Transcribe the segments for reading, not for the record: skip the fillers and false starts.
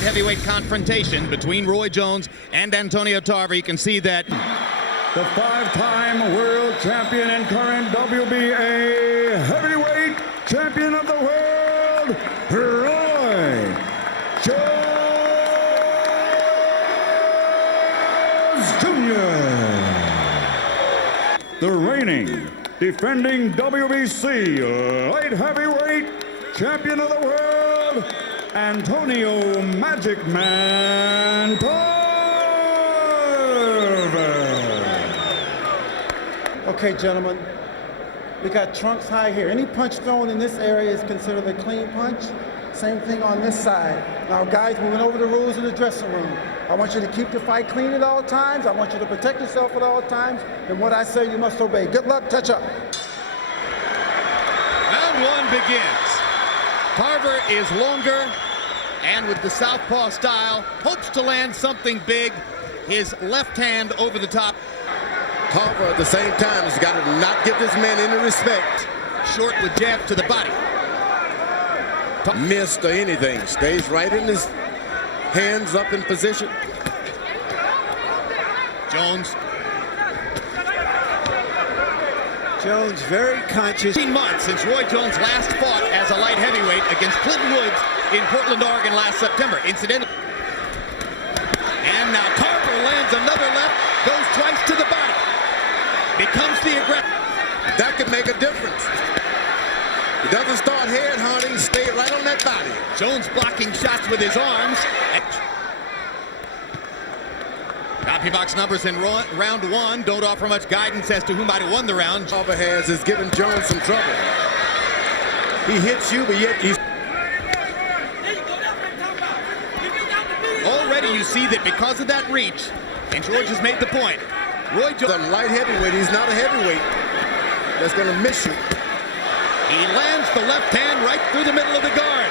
Heavyweight confrontation between Roy Jones and Antoniio Tarver. You can see that the five-time world champion and current WBA heavyweight champion of the world, Roy Jones Jr. The reigning, defending WBC light heavyweight champion of the world, Antoniio Magic Man Tarver. Okay, gentlemen, we got trunks high here. Any punch thrown in this area is considered a clean punch. Same thing on this side. Now, guys, we went over the rules in the dressing room. I want you to keep the fight clean at all times. I want you to protect yourself at all times. And what I say, you must obey. Good luck. Touch up. Round one begins. Tarver is longer and with the southpaw style, hopes to land something big. His left hand over the top. Tarver at the same time has got to not give this man any respect. Short with jabs to the body. Missed or anything. Stays right in his hands up in position. Jones very conscious. 15 months since Roy Jones last fought as a light heavyweight against Clinton Woods in Portland, Oregon last September. Incidentally. And now Tarver lands another left, goes twice to the body. Becomes the aggressor. That could make a difference. He doesn't start head hunting, stay right on that body. Jones blocking shots with his arms. Copy box numbers in round one don't offer much guidance as to who might have won the round. Tarver is giving Jones some trouble. He hits you, but yet he's... Already you see that because of that reach, and George has made the point, Roy Jones... A light heavyweight, he's not a heavyweight. That's going to miss you. He lands the left hand right through the middle of the guard.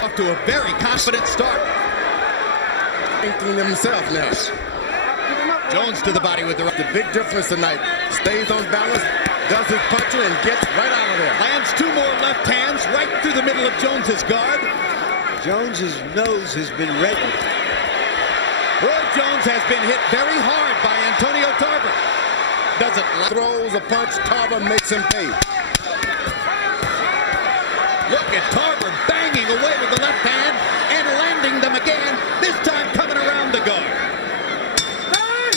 Off to a very confident start. Thinking himself now. Jones to the body with the right. The big difference tonight. Stays on balance, does his puncher, and gets right out of there. Lands two more left hands right through the middle of Jones's guard. Jones's nose has been reddened. Roy Jones has been hit very hard by Antoniio Tarver. Doesn't throws a punch, Tarver makes him pay. Look at Tarver banging away with the left hand and landing them again, this time coming around the guard.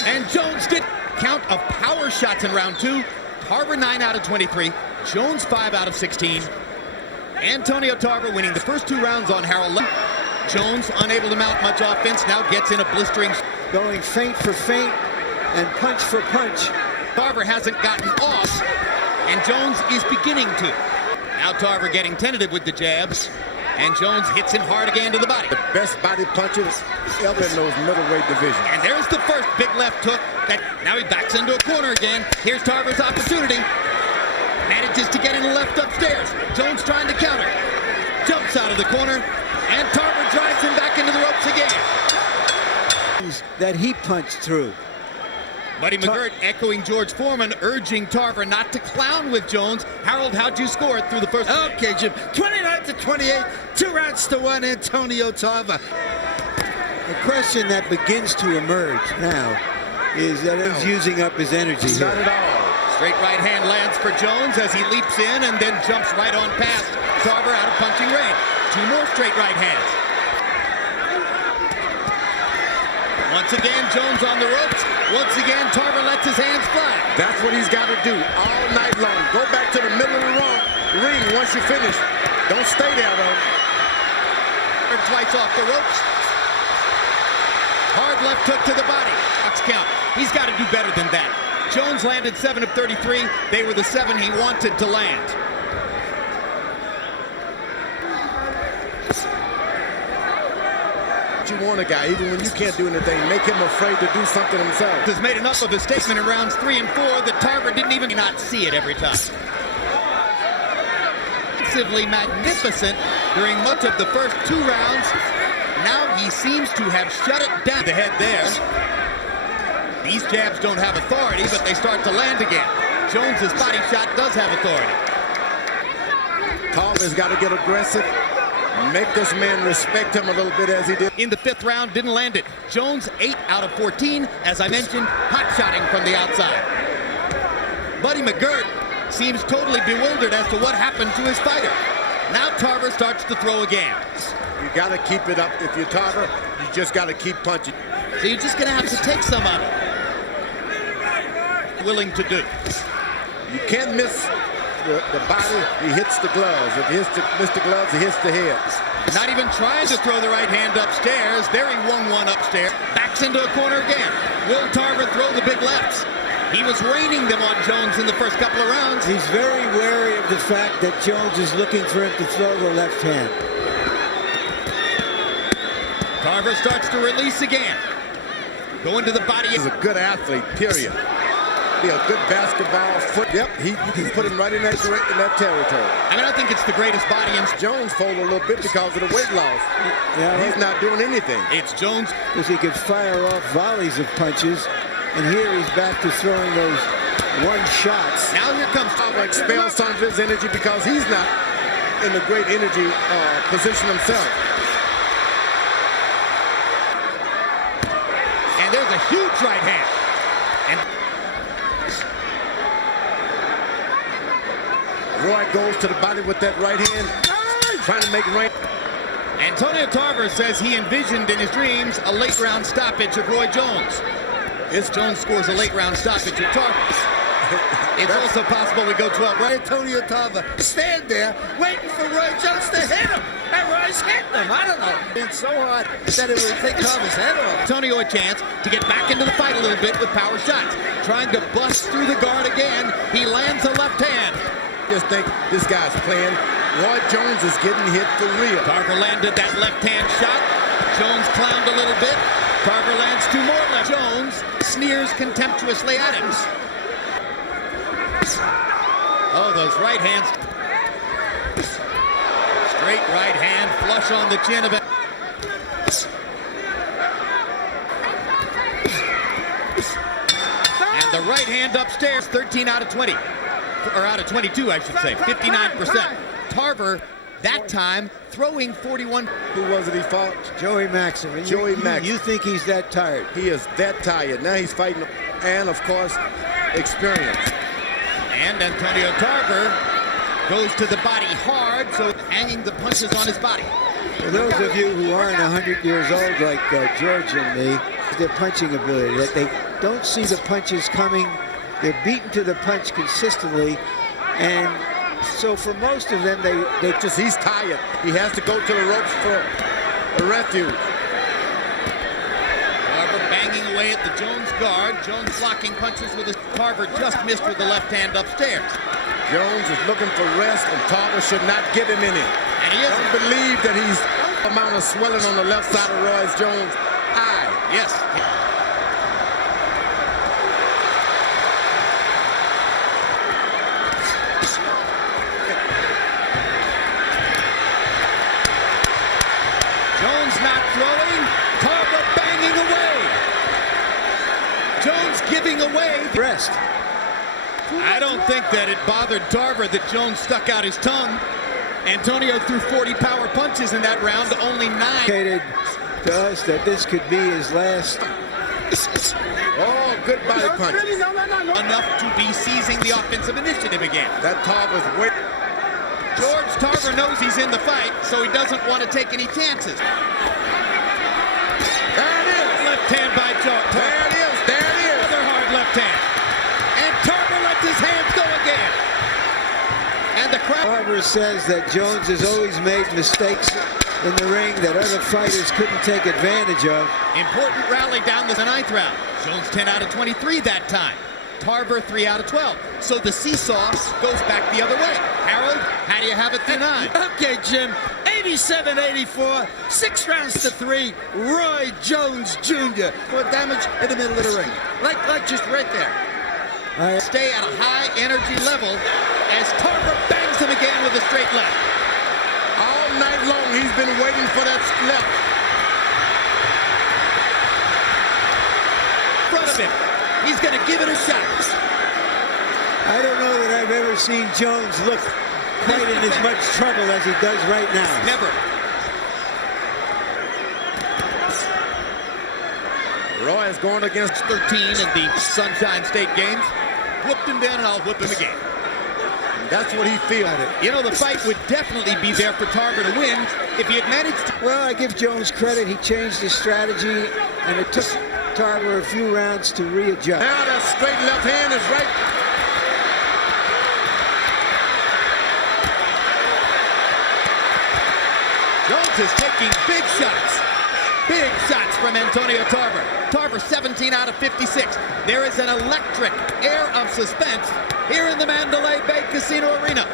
And Jones did count of power shots in round two. Tarver 9 out of 23, Jones 5 out of 16. Antoniio Tarver winning the first two rounds on Harold. Jones unable to mount much offense, now gets in a blistering. Going feint for feint and punch for punch. Tarver hasn't gotten off, and Jones is beginning to. Now Tarver getting tentative with the jabs, and Jones hits him hard again to the body. The best body punches ever in those middleweight divisions. And there's the first big left hook. Now he backs into a corner again. Here's Tarver's opportunity. Manages to get in the left upstairs. Jones trying to counter. Jumps out of the corner, and Tarver drives him back into the ropes again. That he punched through. Buddy McGirt echoing George Foreman, urging Tarver not to clown with Jones. Harold, how'd you score it through the first? Okay, Jim. 29-28, 2-1, Antoniio Tarver. The question that begins to emerge now is that he's using up his energy. Not at all. Straight right hand lands for Jones as he leaps in and then jumps right on past Tarver out of punching range. Two more straight right hands. Once again, Jones on the ropes. Once again, Tarver lets his hands fly. That's what he's got to do all night long. Go back to the middle of the ring once you finish. Don't stay there, though. Twice off the ropes. Hard left hook to the body. Box count. He's got to do better than that. Jones landed 7 of 33. They were the 7 he wanted to land. You want a guy, even when you can't do anything, make him afraid to do something himself. Has made enough of a statement in rounds 3 and 4 that Tarver didn't even not see it every time. Defensively magnificent during much of the first two rounds. Now he seems to have shut it down. The head there. These jabs don't have authority, but they start to land again. Jones's body shot does have authority. Tarver's got to get aggressive. Make this man respect him a little bit as he did. In the 5th round, didn't land it. Jones 8 out of 14, as I mentioned, hot-shotting from the outside. Buddy McGirt seems totally bewildered as to what happened to his fighter. Now Tarver starts to throw again. You got to keep it up. If you're Tarver, you just got to keep punching. So you're just going to have to take some of it. Willing to do. You can't miss the body, he hits the gloves. If he miss the gloves, he hits the head. Not even trying to throw the right hand upstairs. There he won one upstairs. Backs into a corner again. Will Tarver throw the big lefts? He was raining them on Jones in the first couple of rounds. He's very wary of the fact that Jones is looking for him to throw the left hand. Tarver starts to release again. Going to the body. He's a good athlete, period. Be a good basketball foot. Yep, you can put him right in that territory. I mean, I think it's the greatest body in. Jones folded a little bit because of the weight loss. Yeah, he's not doing anything. It's Jones. Because he could fire off volleys of punches, and here he's back to throwing those one shots. Now here comes Tarver. Expel some of his energy because he's not in a great energy position himself. And there's a huge right hand. And Roy goes to the body with that right hand, trying to make right. Antoniio Tarver says he envisioned in his dreams a late round stoppage of Roy Jones. If Jones scores a late round stoppage of Tarver, it's also possible we go 12 rounds. Antoniio Tarver stand there waiting for Roy Jones to hit him. And Roy's hitting him. I don't know. It's so hard that it will take Tarver's head off. Tonio a chance to get back into the fight a little bit with power shots. Trying to bust through the guard again. He lands a left hand. Just think this guy's playing. Roy Jones is getting hit for real. Tarver landed that left hand shot. Jones clowned a little bit. Tarver lands 2 more left. Jones sneers contemptuously at him. Oh, those right hands. Straight right hand, flush on the chin of it. And the right hand upstairs, 13 out of 20. Or out of 22, I should say, 59%. Tarver, that time, throwing 41. Who was it he fought? Joey Maxim. Joey Maxim. You think he's that tired? He is that tired. Now he's fighting, and of course, experience. And Antoniio Tarver goes to the body hard, so hanging the punches on his body. For those of you who aren't 100 years old like George and me, their punching ability, that they don't see the punches coming. They're beaten to the punch consistently, and so for most of them, he's tired. He has to go to the ropes for a refuge. Tarver banging away at the Jones guard. Jones blocking punches with his. Tarver just missed with the left hand upstairs. Jones is looking for rest, and Tarver should not give him any. And he isn't. Don't believe that he's amount of swelling on the left side of Roy Jones' eye. Yes. Jones not throwing. Tarver banging away. Jones giving away. rest. I don't think that it bothered Tarver that Jones stuck out his tongue. Antoniio threw 40 power punches in that round, only 9. Indicated to us that this could be his last. Oh, good body punch. Enough to be seizing the offensive initiative again. That Tarver's weight. George Tarver knows he's in the fight, so he doesn't want to take any chances. There it is. Left hand by George. There it is. There it is. Another hard left hand. And Tarver lets his hands go again. And the crowd. Tarver says that Jones has always made mistakes in the ring that other fighters couldn't take advantage of. Important rally down the 9th round. Jones 10 out of 23 that time. Tarver 3 out of 12. So the seesaw goes back the other way. Harold, how do you have it through 9? Okay, Jim. 87-84, 6 rounds to 3. Roy Jones Jr. for damage in the middle of the ring. Like just right there. Stay at a high energy level as Tarver bangs him again with a straight left. All night long, he's been waiting for that left. In front of him. He's going to give it a shot. I don't know that I've ever seen Jones look quite in as much trouble as he does right now. Never. Roy is going against 13 in the Sunshine State games. Whooped him down, and I'll whoop him again. That's what he feels. You know, the fight would definitely be there for Tarver to win if he had managed to. Well, I give Jones credit. He changed his strategy, and it took Tarver a few rounds to readjust. Now that straight left hand is right. Jones is taking big shots. Big shots from Antoniio Tarver. Tarver 17 out of 56. There is an electric air of suspense here in the Mandalay Bay Casino Arena.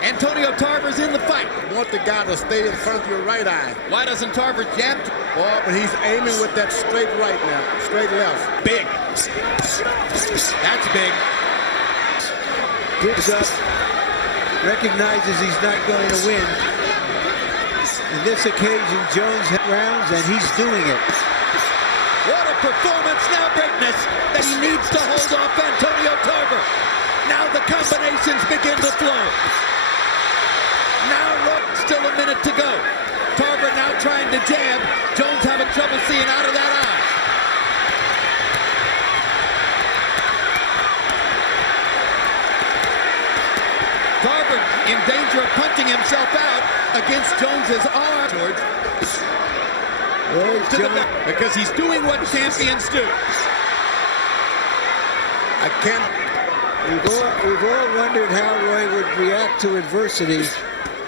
Antoniio Tarver's in the fight. You want the guy to stay in front of your right eye. Why doesn't Tarver jab? Oh, but he's aiming with that straight right now. Straight left. Big. That's big. Gives up, recognizes he's not going to win. In this occasion, Jones rounds, and he's doing it. What a performance now, greatness, that he needs to hold off Antoniio Tarver. Now the combinations begin to flow. Now, still a minute to go. Tarver now trying to jab. Jones having trouble seeing out of that eye. Tarver in danger of punching himself out against Jones's arm. Because he's doing what champions do. I can't. We've all wondered how Roy would react to adversity.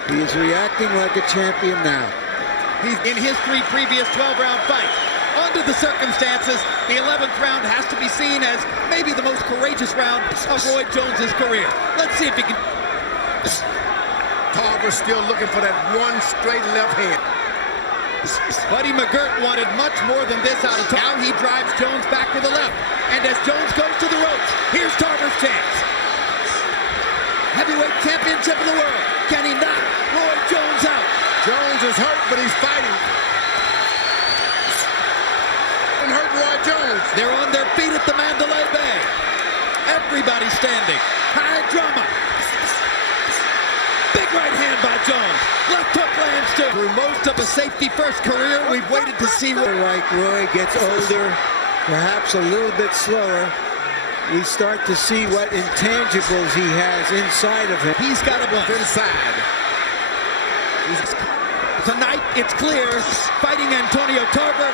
He is reacting like a champion now. He's in his 3 previous 12-round fights. Under the circumstances, the 11th round has to be seen as maybe the most courageous round of Roy Jones's career. Let's see if he can. Tarver still looking for that one straight left hand. Buddy McGirt wanted much more than this out of Tarver. Now he drives Jones back to the left. And as Jones goes to the ropes, here's Tarver's chance. Heavyweight championship of the world. Can he knock Roy Jones out? Jones is hurt, but he's fighting. And hurt Roy Jones. They're on their feet at the Mandalay Bay. Everybody standing. High drama. Big right hand by Jones. Left hook lands too. Through most of a safety-first career, we've waited to see. Like Roy gets older, perhaps a little bit slower, we start to see what intangibles he has inside of him. He's got a blunt. Inside. Tonight, it's clear, fighting Antoniio Tarver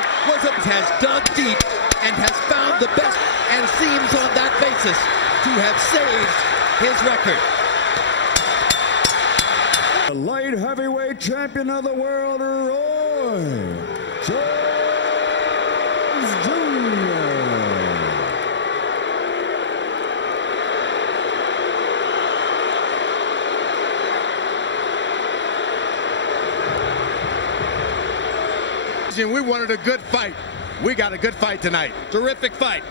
has dug deep and has found the best and seems on that basis to have saved his record. The light heavyweight champion of the world, Roy Jones Jr. We wanted a good fight. We got a good fight tonight. Terrific fight.